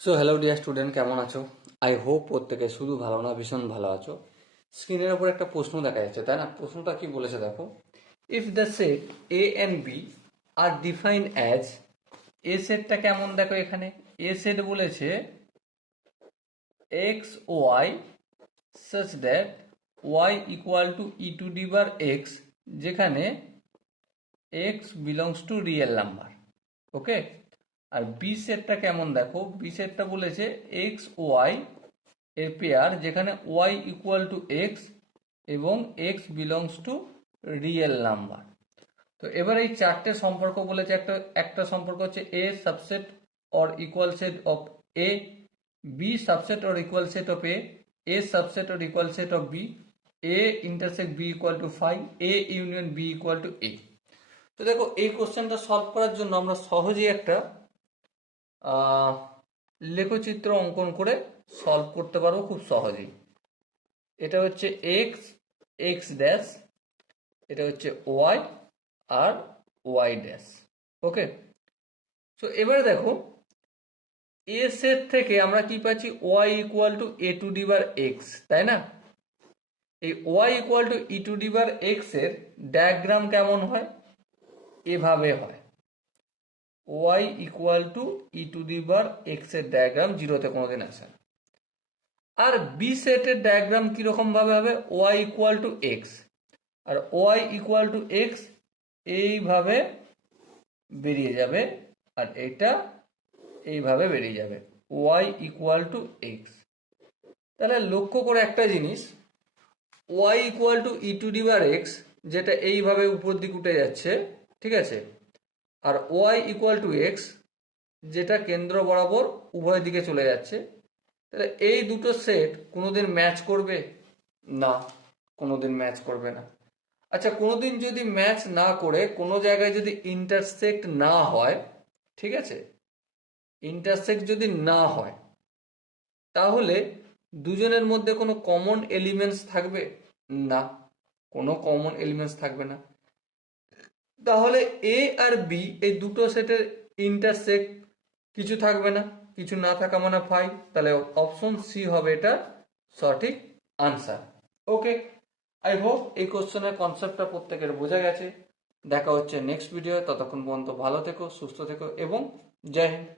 So hello dear student, কেমন আছো? I hope প্রত্যেকে শুধু ভালো না, ভীষণ ভালো আছো। স্ক্রিনের ওপর একটা প্রশ্ন দেখা যাচ্ছে, তাই না? প্রশ্নটা কি বলেছে দেখো। If the set A and B are define as, A সেটটা কেমন দেখো এখানে। এ সেট বলেছে X Y such that y equal to e to the power x, যেখানে x belongs to real number। Okay, আর বি সেটটা কেমন দেখো। বি সেটটা বলেছে এক্স ওয়াই এর পেয়ার, যেখানে ওয়াই ইকুয়াল টু এক্স এবং X belongs to real number. তো এবার এই চারটে সম্পর্ক বলেছে। একটা একটা সম্পর্ক হচ্ছে A subset or equal set of A, B subset or equal set of A subset or equal set of B, A intersect B equal to phi, A union B equal to A. তো দেখো, এই কোশ্চেনটা solve করার জন্য আমরা সহজেই একটা লেখচিত্র অঙ্কন করে সলভ করতে পারবো খুব সহজেই। এটা হচ্ছে এক্স, এক্স ড্যাশ, এটা হচ্ছে ওয়াই আর ওয়াই ড্যাশ। ওকে, তো এবারে দেখো, এ সেট থেকে আমরা কি পাচ্ছি? Y equal to A to the power X, তাই না? এই Y equal to E to the power X এর ডায়াগ্রাম কেমন হয়? এভাবে হয়। Y equal to E to the power X এর ডায়াগ্রাম জিরোতে কোনোদিন আসে না। আর বি সেটের ডায়াগ্রাম কিরকম ভাবে হবে? ওয়াই ইকুয়াল টু এক্স, আর ওয়াই ইকুয়াল টু এক্স এইভাবে বেরিয়ে যাবে, আর এটা এইভাবে বেরিয়ে যাবে, ওয়াই ইকুয়াল টু এক্স। তাহলে লক্ষ্য করে একটা জিনিস, Y equal to E to the power X, যেটা এইভাবে উপর দিকে উঠে যাচ্ছে, ঠিক আছে, আর ওয়াই ইকুয়াল টু এক্স, যেটা কেন্দ্র বরাবর উভয় দিকে চলে যাচ্ছে। তাহলে এই দুটো সেট কোনোদিন ম্যাচ করবে না, কোনোদিন ম্যাচ করবে না। আচ্ছা, কোনোদিন যদি ম্যাচ না করে কোনো জায়গায় যদি ইন্টারসেক্ট না হয়, ঠিক আছে, ইন্টারসেক্ট যদি না হয়, তাহলে দুজনের মধ্যে কোনো কমন এলিমেন্টস থাকবে না, কোনো কমন এলিমেন্টস থাকবে না। তাহলে এ আর বি এই দুটো সেটের ইন্টারসেক্ট কিছু থাকবে না, কিছু না থাকা মানে ফাই। তাহলে অপশন সি হবে এটা সঠিক আনসার। ওকে, আই হোপ এই কোশ্চেনের কনসেপ্টটা প্রত্যেকের বোঝা গেছে। দেখা হচ্ছে নেক্সট ভিডিও, ততক্ষণ পর্যন্ত ভালো থেকো, সুস্থ থেকো এবং জয় হিন্দ।